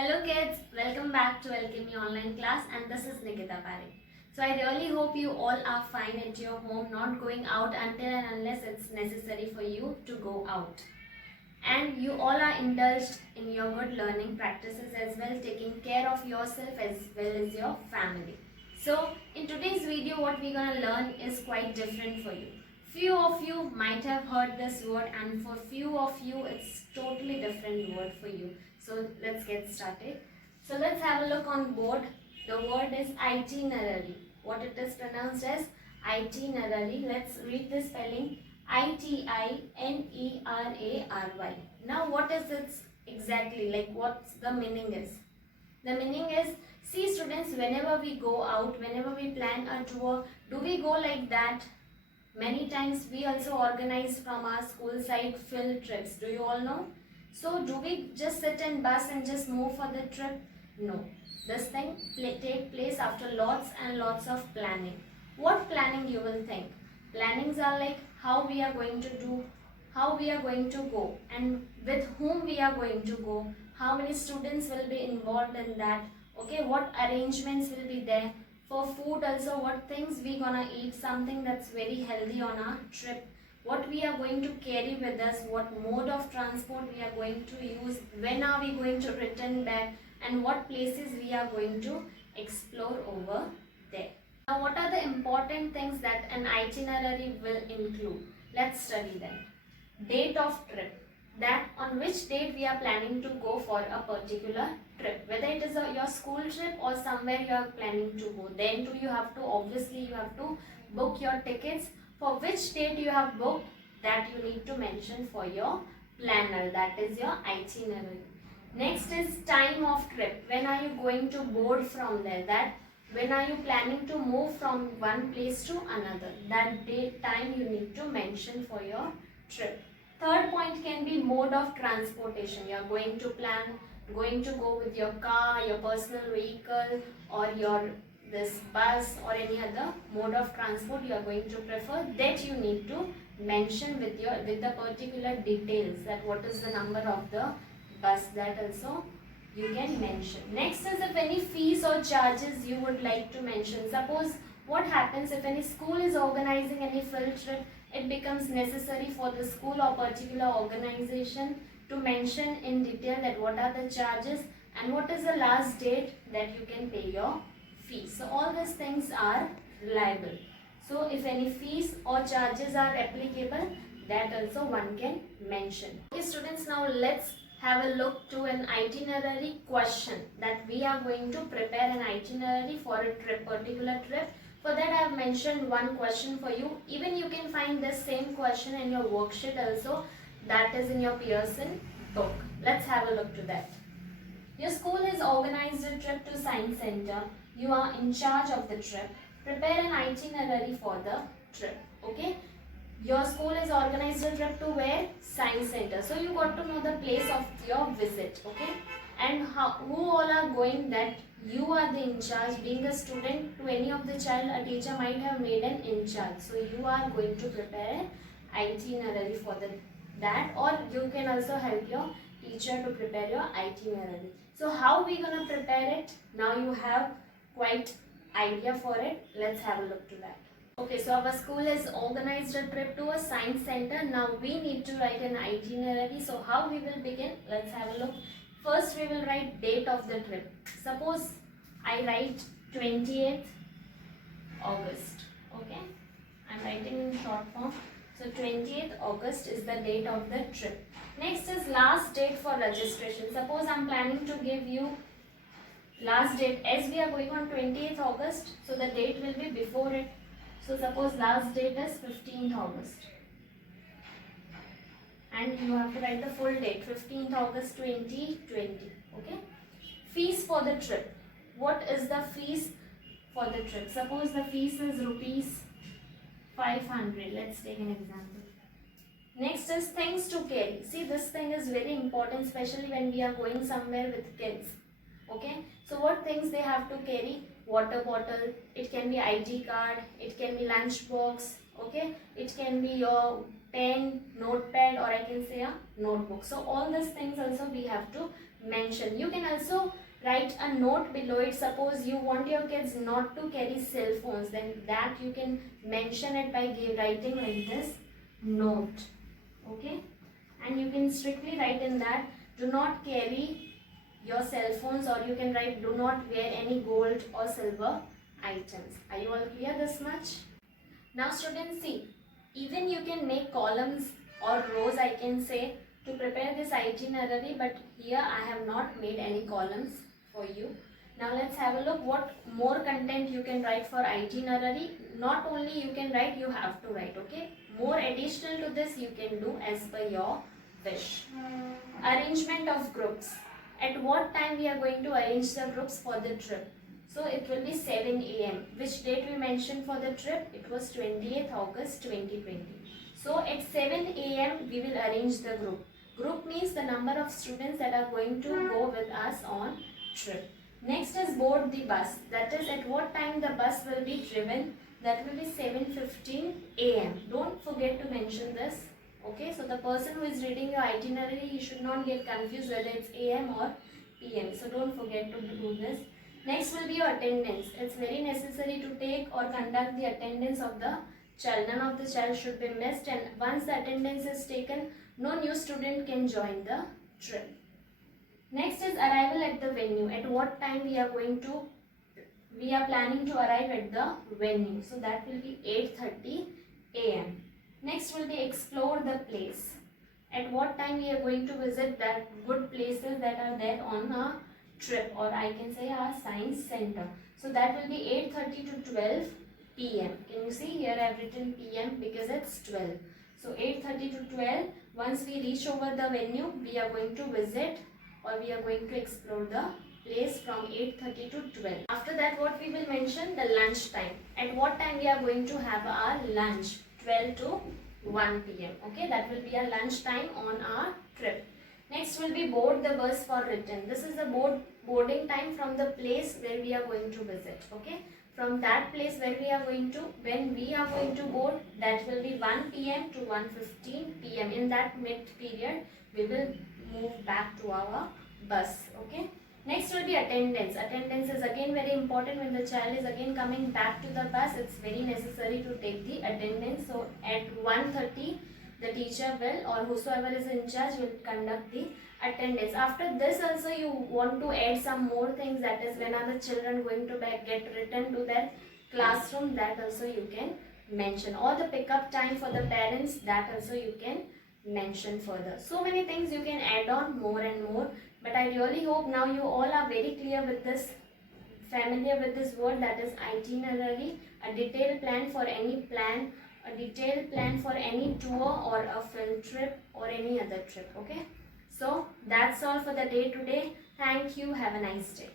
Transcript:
Hello kids, welcome back to Alchemy Online Class and this is Nikita Parekh. So I really hope you all are fine at your home, not going out until and unless it's necessary for you to go out. And you all are indulged in your good learning practices as well, taking care of yourself as well as your family. So in today's video what we're going to learn is quite different for you. Few of you might have heard this word and for few of you it's totally different word for you. So let's get started. So let's have a look on board. The word is itinerary. What it is pronounced as itinerary. Let's read the spelling. Itinerary. Now what is it exactly, like what's the meaning is? The meaning is, see students, whenever we go out, whenever we plan a tour, do we go like that? Many times we also organize from our school side field trips. Do you all know? So do we just sit in bus and just move for the trip? No. This thing take place after lots and lots of planning. What planning you will think? Plannings are like how we are going to do, how we are going to go and with whom we are going to go, how many students will be involved in that, okay, what arrangements will be there. For food also, what things we gonna eat, something that's very healthy on our trip, what we are going to carry with us, what mode of transport we are going to use, when are we going to return back, and what places we are going to explore over there. Now what are the important things that an itinerary will include? Let's study them. Date of trip, that on which date we are planning to go for a particular trip, whether it is your school trip or somewhere you are planning to go. Then too you have to book your tickets. For which date you have booked, that you need to mention for your planner, that is your itinerary. Next is time of trip, when are you going to board from there, that when are you planning to move from one place to another, that date time you need to mention for your trip. Third point can be mode of transportation. You are going to go with your car, your personal vehicle, or your this bus or any other mode of transport you are going to prefer, that you need to mention with the particular details, that what is the number of the bus, that also you can mention. Next is if any fees or charges you would like to mention. Suppose what happens if any school is organizing any field trip, it becomes necessary for the school or particular organization to mention in detail that what are the charges and what is the last date that you can pay your fees. So all these things are reliable. So if any fees or charges are applicable, that also one can mention. Okay students, now let's have a look to an itinerary question, that we are going to prepare an itinerary for a particular trip. For that I have mentioned one question for you. Even you can find this same question in your worksheet also, that is in your Pearson book. Let's have a look to that. Your school has organized a trip to Science Center. You are in charge of the trip. Prepare an itinerary for the trip. Okay. Your school has organized a trip to where? Science Center. So you got to know the place of your visit. Okay. And who all are going, that you are the in charge. Being a student, to any of the child, a teacher might have made an in charge. So you are going to prepare an itinerary for that, or you can also help your teacher to prepare your itinerary. So how we gonna prepare it? Now you have quite idea for it. Let's have a look to that. Okay, so our school has organized a trip to a science center. Now we need to write an itinerary. So how we will begin? Let's have a look. First we will write date of the trip. Suppose I write 28th August. Okay, I'm writing in short form. So 28th August is the date of the trip. Next is last date for registration. Suppose I'm planning to give you last date, as we are going on 28th August, so the date will be before it. So suppose last date is 15th August. And you have to write the full date, 15th August 2020. Okay. Fees for the trip. What is the fees for the trip? Suppose the fees is rupees 500. Let's take an example. Next is things to carry. See, this thing is very important, especially when we are going somewhere with kids. Okay. So what things they have to carry? Water bottle. It can be ID card. It can be lunch box. Okay. It can be your pen, notepad, or I can say a notebook. So all these things also we have to mention. You can also write a note below it. Suppose you want your kids not to carry cell phones, then that you can mention it by writing like this, note. Okay, and you can strictly write in that, do not carry your cell phones, or you can write, do not wear any gold or silver items. Are you all clear this much? Now students, see, even you can make columns or rows, I can say, to prepare this itinerary, but here I have not made any columns for you. Now let's have a look what more content you can write for itinerary. Not only you can write, you have to write, okay? More additional to this you can do as per your wish. Arrangement of groups. At what time we are going to arrange the groups for the trip? So it will be 7 a.m. Which date we mentioned for the trip? It was 28th August 2020. So at 7 a.m. we will arrange the group. Group means the number of students that are going to go with us on trip. Next is board the bus. That is at what time the bus will be driven. That will be 7:15 a.m. Don't forget to mention this. Okay, so the person who is reading your itinerary, he should not get confused whether it's a.m. or p.m. So don't forget to do this. Next will be your attendance. It's very necessary to take or conduct the attendance of the child. None of the child should be missed, and once the attendance is taken, no new student can join the trip. Next is arrival at the venue. At what time we are planning to arrive at the venue. So that will be 8:30 a.m. Next will be explore the place. At what time we are going to visit that good places that are there on our trip, or I can say our science center. So that will be 8:30 to 12 p.m. Can you see here I have written p.m. because it's 12. So 8:30 to 12. Once we reach over the venue, we are going to visit, or we are going to explore the place from 8:30 to 12. After that, what we will mention, the lunch time. At what time we are going to have our lunch? 12 to 1 p.m. Okay, that will be our lunch time on our trip. Next will be board the bus for return. This is the boarding time from the place where we are going to visit. Okay, from that place where we are going to, when we are going to board, that will be 1 p.m. to 1:15 p.m. In that mid period, we will move back to our bus. Okay, next will be attendance. Attendance is again very important. When the child is again coming back to the bus, it's very necessary to take the attendance. So at 1:30 the teacher will, or whosoever is in charge, will conduct the attendance. After this also you want to add some more things, that is when are the children going to get returned to their classroom, that also you can mention. Or the pickup time for the parents, that also you can mention further. So many things you can add on more and more, but I really hope now you all are very clear with this, familiar with this word, that is itinerary, a detailed plan for any plan, a detailed plan for any tour or a field trip or any other trip. Okay, so that's all for the day today. Thank you. Have a nice day.